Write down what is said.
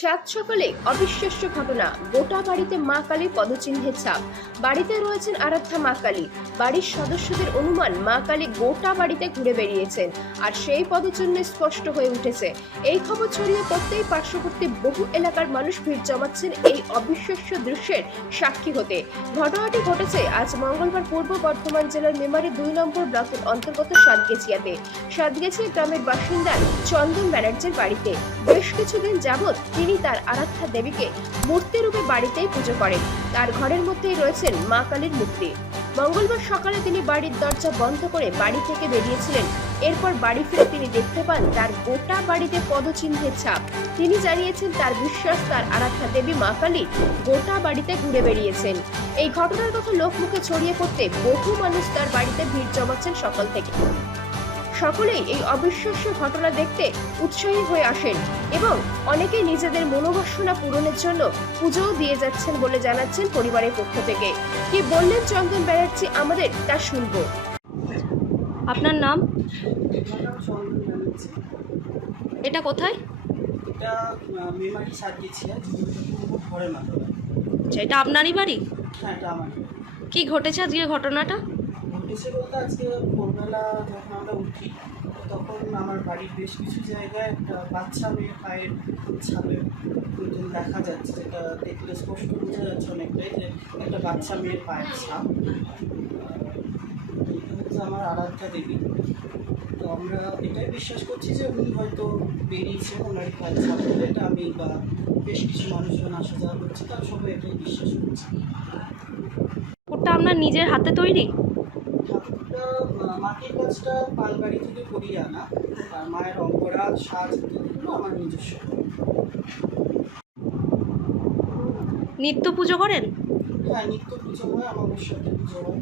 সাত সকালে অবিশ্বাস্য ঘটনা। গোটা বাড়িতে মা কালী পদচিহ্নের ছাপ। বাড়িতে রয়েছেন আরাধ্যা মা কালী। বাড়ির সদস্যদের অনুমান মা কালী গোটা বাড়িতে ঘুরে বেরিয়েছেন আর সেই পদচিহ্ন স্পষ্ট হয়ে উঠেছে। এই খবর ছড়িয়ে পড়তেই পার্শ্ববর্তী বহু এলাকার মানুষ ভিড় জমাচ্ছেন এই অবিশ্বাস্য দৃশ্যের সাক্ষী হতে। ঘটনাটি ঘটেছে আজ মঙ্গলবার পূর্ব বর্ধমান জেলার মেমারি দুই নম্বর ব্লকের অন্তর্গত সাতগেছিয়াতে। সাতগেছিয়া গ্রামের বাসিন্দা চন্দন ব্যানার্জির বাড়িতে। বেশ কিছুদিন যাবৎ তিনি তার আরাধ্যা দেবীকে মূর্তি রূপে বাড়িতেই পুজো করেন। তার ঘরের মধ্যেই রয়েছেন মা কালীর মূর্তি। মঙ্গলবার সকালে তিনি বাড়ির দরজা বন্ধ করে বাড়ি থেকে বেরিয়েছিলেন। এরপর বাড়ি ফিরে তিনি দেখতে পান তার গোটা বাড়িতে পদচিহ্নের ছাপ। তিনি জানিয়েছেন তার বিশ্বাস, তার আরাধ্যা দেবী মা কালী গোটা বাড়িতে ঘুরে বেরিয়েছেন এই ঘটনার কথা লোকমুখে ছড়িয়ে পড়তে বহু মানুষ তার বাড়িতে ভিড় জমাচ্ছেন সকাল থেকে। সকলেই এই অবিশ্বাস্য ঘটনা দেখতে উৎসাহী হয়ে আসেন এবং অনেকে নিজেদের মনোবাসনা পূরণের জন্য পুজোও দিয়ে যাচ্ছেন বলে জানাচ্ছেন পরিবারের পক্ষ থেকে। কি বললেন চন্দন ব্যানার্জি? আমাদের তা শুনব। আপনার নাম? এটা কোথায়? এটা মেমারি ঘরে আচ্ছা এটা আপনারই বাড়ি? হ্যাঁ এটা আমার কি ঘটেছে আজকে ঘটনাটা? ঘটেছে বলতে আজকে ভোরবেলা যখন আমরা উঠি, তখন আমার বাড়ির বেশ কিছু জায়গায় একটা বাচ্চা মেয়ের পায়ের ছাপের মতন দেখা যাচ্ছে, যেটা দেখলে স্পষ্ট বোঝা যাচ্ছে অনেকটাই যে একটা বাচ্চা মেয়ের পায়ের ছাপ। হচ্ছে আমার আরাধ্যা দেবী। তো আমরা এটাই বিশ্বাস করছি যে উনি হয়তো বেরিয়েছেন ওনার ছাপ বলে এটা আমি বা বেশ কিছু মানুষজন আসা যাওয়া করছে তারা সবাই এটাই বিশ্বাস করছি। ওটা আপনার নিজের হাতে তৈরি? ঠাকুরটা মাটির কাজটা পালবাড়ি থেকে করিয়ে আনা। আর মায়ের অঙ্গরা সাজ আমার নিজস্ব। নিত্য পুজো করেন? হ্যাঁ নিত্য পুজো হয় আমার সাথে পুজো হয়।